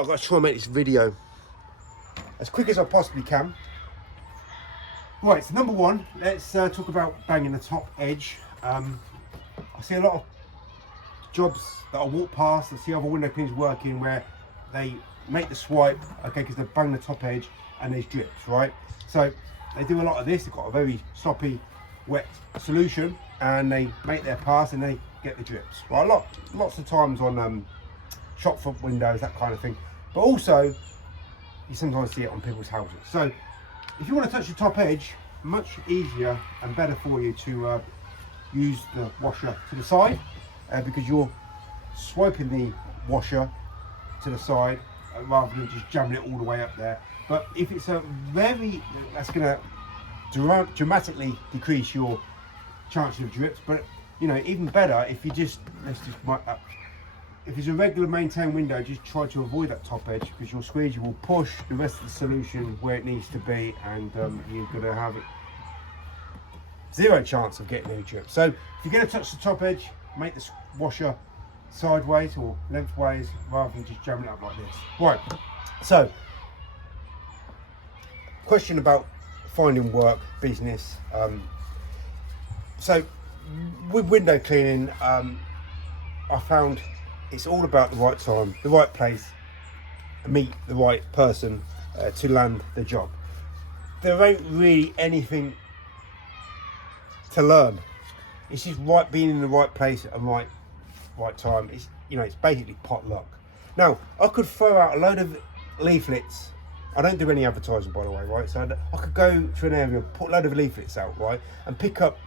I've got to try and make this video as quick as I possibly can. Right, so number one, let's talk about banging the top edge. I see a lot of jobs that I walk past, I see other window cleaners working where they make the swipe, okay, because they bang the top edge and there's drips, right? So they do a lot of this, they've got a very sloppy, wet solution and they make their pass and they get the drips, right? Lots of times on shop front windows, that kind of thing. But also, you sometimes see it on people's houses. So if you want to touch the top edge, much easier and better for you to use the washer to the side because you're swiping the washer to the side rather than just jamming it all the way up there. But if it's a that's going to dramatically decrease your chances of drips. But you know, even better if you just if it's a regular maintained window, just try to avoid that top edge because your squeegee will push the rest of the solution where it needs to be, and you're going to have zero chance of getting any drips. So if you're going to touch the top edge, make the washer sideways or lengthways rather than just jamming it up like this. Right, so question about finding work, business. So with window cleaning, I found it's all about the right time, the right place, meet the right person to land the job. There ain't really anything to learn. It's just being in the right place at the right time. It's, you know, it's basically pot luck. Now I could throw out a load of leaflets. I don't do any advertising, by the way, right? So I could go to an area, put a load of leaflets out, right, and pick up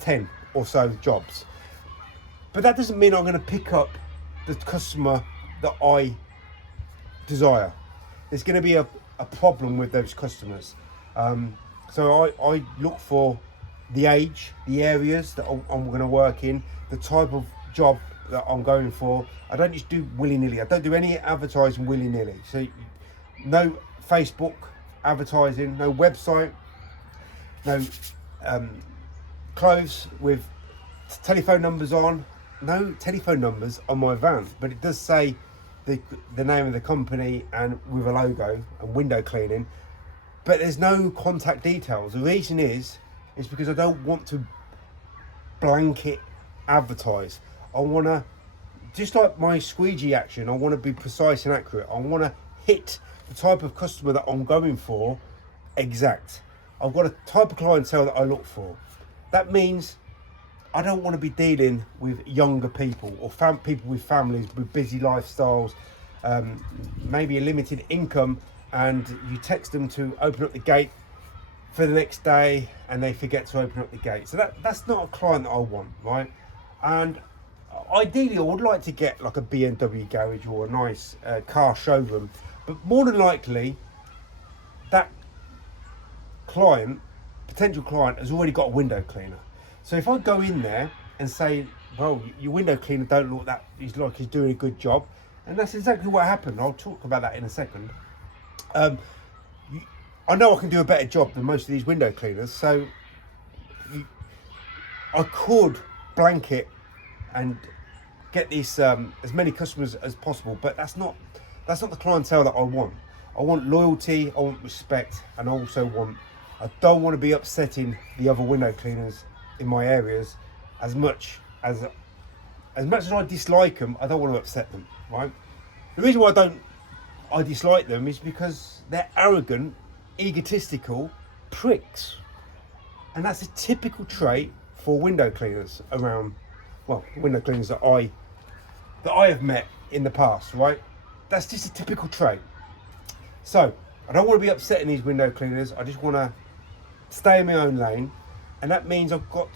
10 or so jobs. But that doesn't mean I'm going to pick up the customer that I desire. There's going to be a problem with those customers. So I look for the age, the areas that I'm going to work in, the type of job that I'm going for. I don't just do willy-nilly. I don't do any advertising willy-nilly. So no Facebook advertising, no website, no clothes with telephone numbers on. No telephone numbers on my van, but it does say the name of the company and with a logo and window cleaning, but there's no contact details. The reason is because I don't want to blanket advertise. I want to, just like my squeegee action, I want to be precise and accurate. I want to hit the type of customer that I'm going for exact. I've got a type of clientele that I look for. That means I don't want to be dealing with younger people or people with families with busy lifestyles, maybe a limited income, and you text them to open up the gate for the next day and they forget to open up the gate. So that's not a client that I want, right? And ideally I would like to get like a BMW garage or a nice car showroom, but more than likely that potential client has already got a window cleaner. So if I go in there and say, well, your window cleaner don't look that, he's doing a good job, and that's exactly what happened. I'll talk about that in a second. I know I can do a better job than most of these window cleaners, so I could blanket and get these as many customers as possible, but that's not the clientele that I want. I want loyalty, I want respect, and I don't want to be upsetting the other window cleaners in my areas as much as I dislike them. I don't want to upset them, right? The reason why I dislike them is because they're arrogant, egotistical pricks, and that's a typical trait for window cleaners around, well, window cleaners that I have met in the past, right? That's just a typical trait. So I don't want to be upsetting these window cleaners. I just want to stay in my own lane. And that means I've got,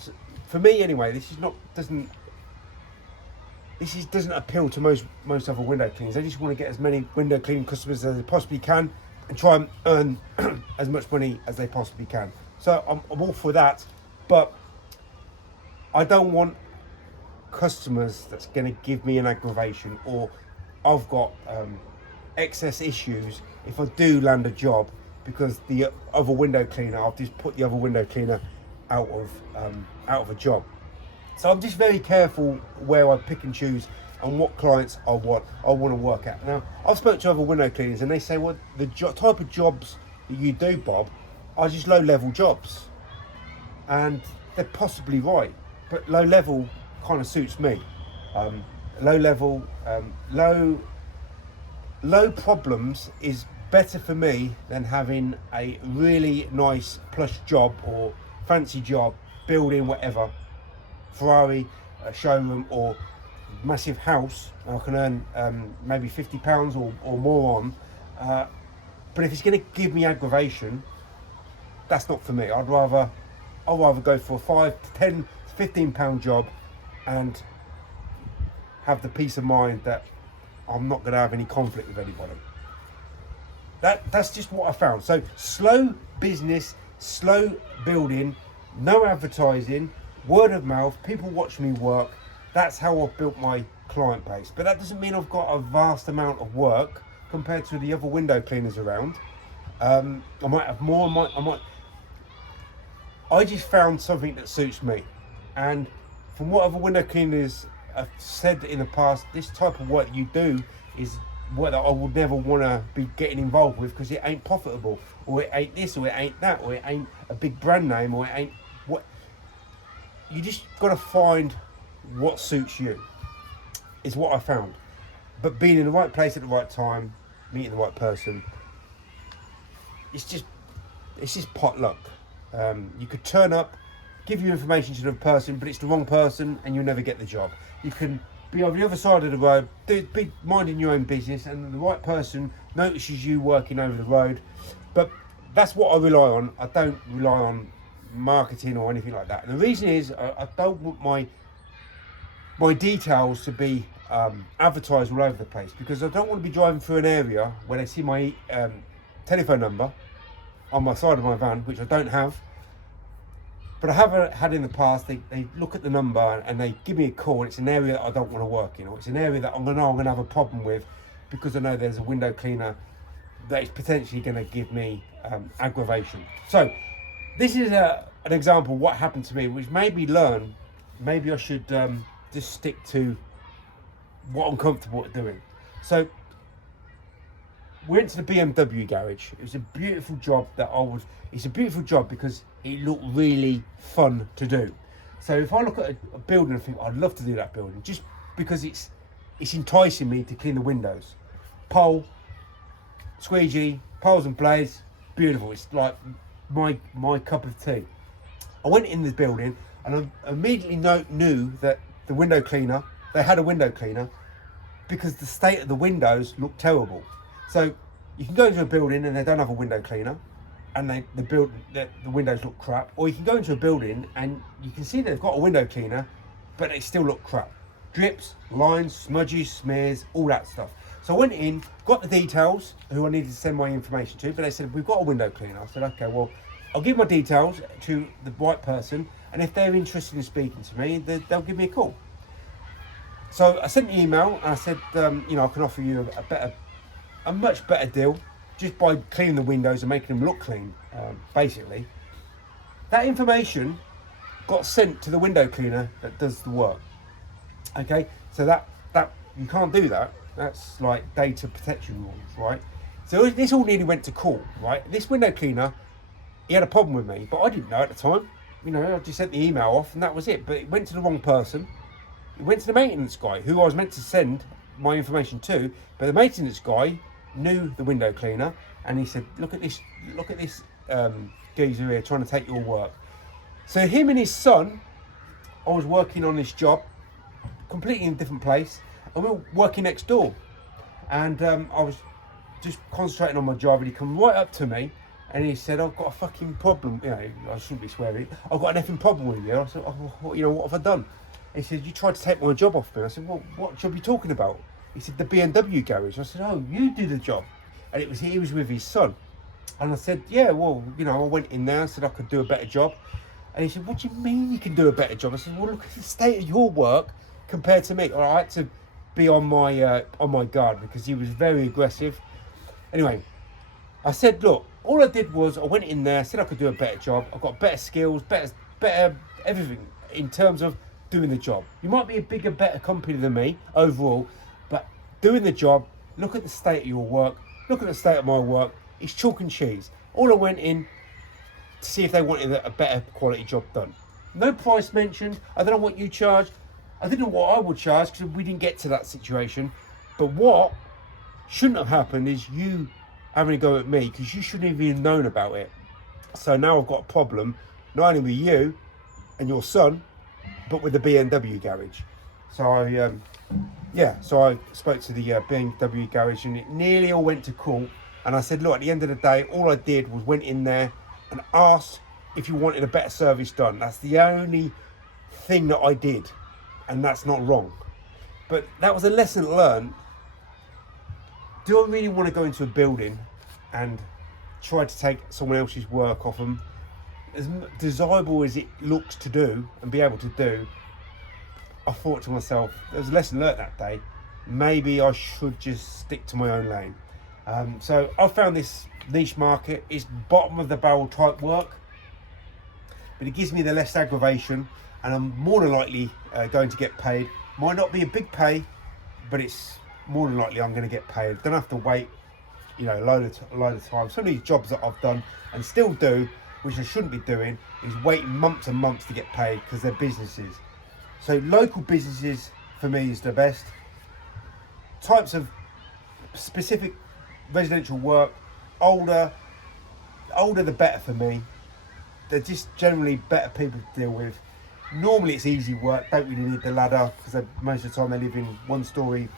for me anyway, this doesn't appeal to most other window cleaners. They just want to get as many window cleaning customers as they possibly can and try and earn as much money as they possibly can. So I'm all for that, but I don't want customers that's going to give me an aggravation, or I've got excess issues if I do land a job because the other window cleaner, I've just put the other window cleaner out of a job. So I'm just very careful where I pick and choose and what clients I want to work at. Now, I've spoken to other window cleaners and they say, well, the type of jobs that you do, Bob, are just low-level jobs. And they're possibly right, but low-level kind of suits me. Low-level, low problems is better for me than having a really nice plush job or fancy job, building whatever, Ferrari, a showroom or massive house. I can earn maybe £50 or more on, but if it's going to give me aggravation, that's not for me. I'd rather go for a 5 to 10 to £15 job and have the peace of mind that I'm not going to have any conflict with anybody. That's just what I found. So slow business, slow building, no advertising, word of mouth, people watch me work. That's how I've built my client base. But that doesn't mean I've got a vast amount of work compared to the other window cleaners around. I might have more, I just found something that suits me. And from what other window cleaners have said in the past, this type of work you do is what I would never want to be getting involved with because it ain't profitable, or it ain't this, or it ain't that, or it ain't a big brand name, or it ain't what. You just got to find what suits you, is what I found. But being in the right place at the right time, meeting the right person, it's just pot luck. You could turn up, give your information to the person, but it's the wrong person and you'll never get the job. You can be on the other side of the road, be minding your own business, and the right person notices you working over the road. But that's what I rely on. I don't rely on marketing or anything like that. And the reason is I don't want my details to be advertised all over the place, because I don't want to be driving through an area where they see my telephone number on my side of my van, which I don't have. But I have had in the past, they look at the number and they give me a call. It's an area that I don't want to work in, or it's an area that I'm going to have a problem with because I know there's a window cleaner that is potentially going to give me aggravation. So this is an example of what happened to me, which made me learn maybe I should just stick to what I'm comfortable at doing. So we went to the BMW garage. It was a beautiful job it's a beautiful job because it looked really fun to do. So if I look at a building and think, I'd love to do that building, just because it's enticing me to clean the windows. Pole, squeegee, poles and blades, beautiful. It's like my cup of tea. I went in this building and I immediately knew that the window cleaner, they had a window cleaner, because the state of the windows looked terrible. So you can go into a building and they don't have a window cleaner, and the windows look crap. Or you can go into a building and you can see they've got a window cleaner, but they still look crap. Drips, lines, smudges, smears, all that stuff. So I went in, got the details, who I needed to send my information to, but they said, we've got a window cleaner. I said, okay, well, I'll give my details to the right person, and if they're interested in speaking to me, they'll give me a call. So I sent an email and I said, I can offer you a much better deal just by cleaning the windows and making them look clean, basically. That information got sent to the window cleaner that does the work. Okay, so that you can't do that. That's like data protection rules, right? So this all nearly went to court, right? This window cleaner, he had a problem with me, but I didn't know at the time. I just sent the email off and that was it. But it went to the wrong person. It went to the maintenance guy, who I was meant to send my information to, but the maintenance guy knew the window cleaner, and he said, look at this geezer here trying to take your work. So him and his son, I was working on this job, completely in a different place, and we were working next door. And I was just concentrating on my job, and he come right up to me, and he said, I've got a fucking problem. I shouldn't be swearing. I've got an effing problem with you. I said, what have I done? He said, you tried to take my job off me. I said, well, what job are you talking about? He said, the BMW garage. I said, oh, you do the job. And he was with his son. And I said, yeah, well, I went in there and said I could do a better job. And he said, what do you mean you can do a better job? I said, well, look at the state of your work compared to me. I had to be on my guard because he was very aggressive. Anyway, I said, look, all I did was I went in there, said I could do a better job. I've got better skills, better everything in terms of doing the job. You might be a bigger, better company than me overall, but doing the job, look at the state of your work, look at the state of my work, it's chalk and cheese. All I went in to see if they wanted a better quality job done. No price mentioned. I don't know what you charge. I didn't know what I would charge because we didn't get to that situation. But what shouldn't have happened is you having a go at me because you shouldn't have even known about it. So now I've got a problem, not only with you and your son, but with the BMW garage. So I spoke to the BMW garage and it nearly all went to court. And I said, look, at the end of the day, all I did was went in there and asked if you wanted a better service done. That's the only thing that I did, and that's not wrong. But that was a lesson learned. Do I really want to go into a building and try to take someone else's work off them? As desirable as it looks to do and be able to do, I thought to myself, there was a lesson learned that day. Maybe I should just stick to my own lane. So I found this niche market. It's bottom of the barrel type work, but it gives me the less aggravation, and I'm more than likely going to get paid. Might not be a big pay, but it's more than likely I'm going to get paid. Don't have to wait, a load of time. Some of these jobs that I've done and still do, which I shouldn't be doing, is waiting months and months to get paid because they're businesses. So local businesses for me is the best. Types of specific residential work, older the better for me. They're just generally better people to deal with. Normally it's easy work, don't really need the ladder because most of the time they live in one-story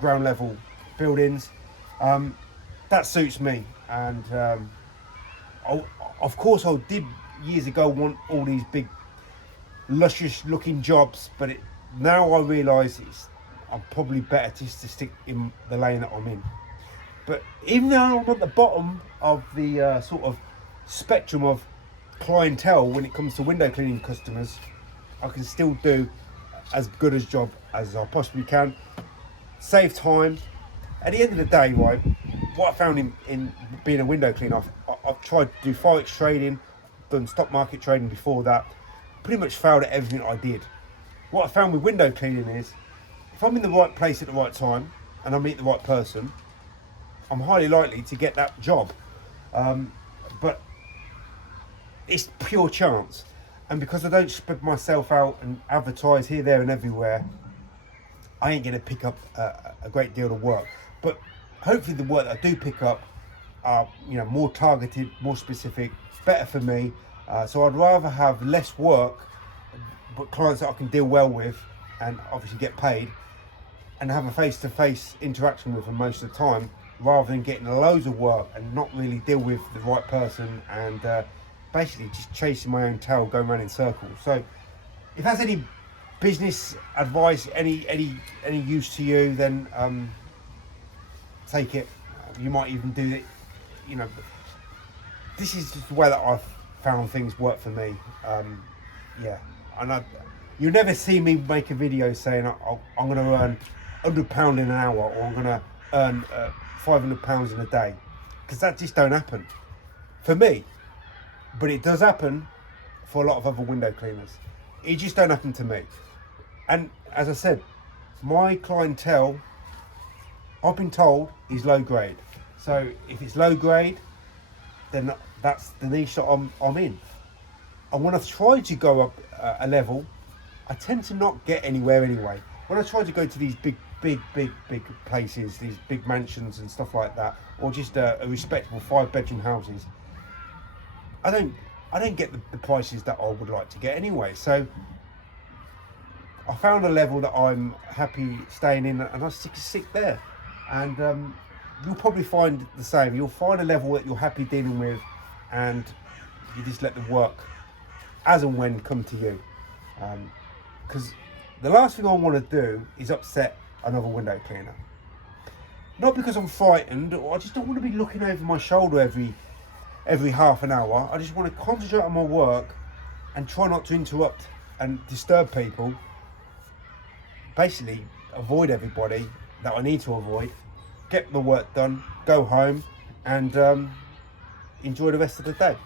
ground level buildings. That suits me, and of course I did years ago want all these big luscious looking jobs, but now I realise I'm probably better just to stick in the lane that I'm in. But even though I'm at the bottom of the sort of spectrum of clientele when it comes to window cleaning customers, I can still do as good a job as I possibly can, save time. At the end of the day, right, what I found in being a window cleaner, I've tried to do forex trading, done stock market trading before that, pretty much failed at everything I did. What I found with window cleaning is, if I'm in the right place at the right time and I meet the right person, I'm highly likely to get that job. But it's pure chance. And because I don't spread myself out and advertise here, there and everywhere, I ain't going to pick up a great deal of work. But hopefully the work that I do pick up are more targeted, more specific, better for me. So I'd rather have less work, but clients that I can deal well with and obviously get paid, and have a face-to-face interaction with them most of the time, rather than getting loads of work and not really deal with the right person and basically just chasing my own tail, going around in circles. So if that's any business advice, any use to you, then take it. You might even do it. This is just the way that I've found things work for me. And you'll never see me make a video saying I'm going to earn £100 in an hour, or I'm going to earn £500 in a day, because that just don't happen for me. But it does happen for a lot of other window cleaners. It just don't happen to me. And as I said, my clientele, I've been told, is low grade. So if it's low grade, then that's the niche that I'm in. And when I've tried to go up a level, I tend to not get anywhere anyway. When I try to go to these big places, these big mansions and stuff like that, or just a respectable 5-bedroom houses, I don't get the prices that I would like to get anyway. So I found a level that I'm happy staying in, and I stick there. And you'll probably find the same. You'll find a level that you're happy dealing with, and you just let the work as and when come to you. Because the last thing I want to do is upset another window cleaner. Not because I'm frightened, or I just don't want to be looking over my shoulder every half an hour. I just want to concentrate on my work and try not to interrupt and disturb people. Basically, avoid everybody that I need to avoid, get the work done, go home, and enjoy the rest of the day.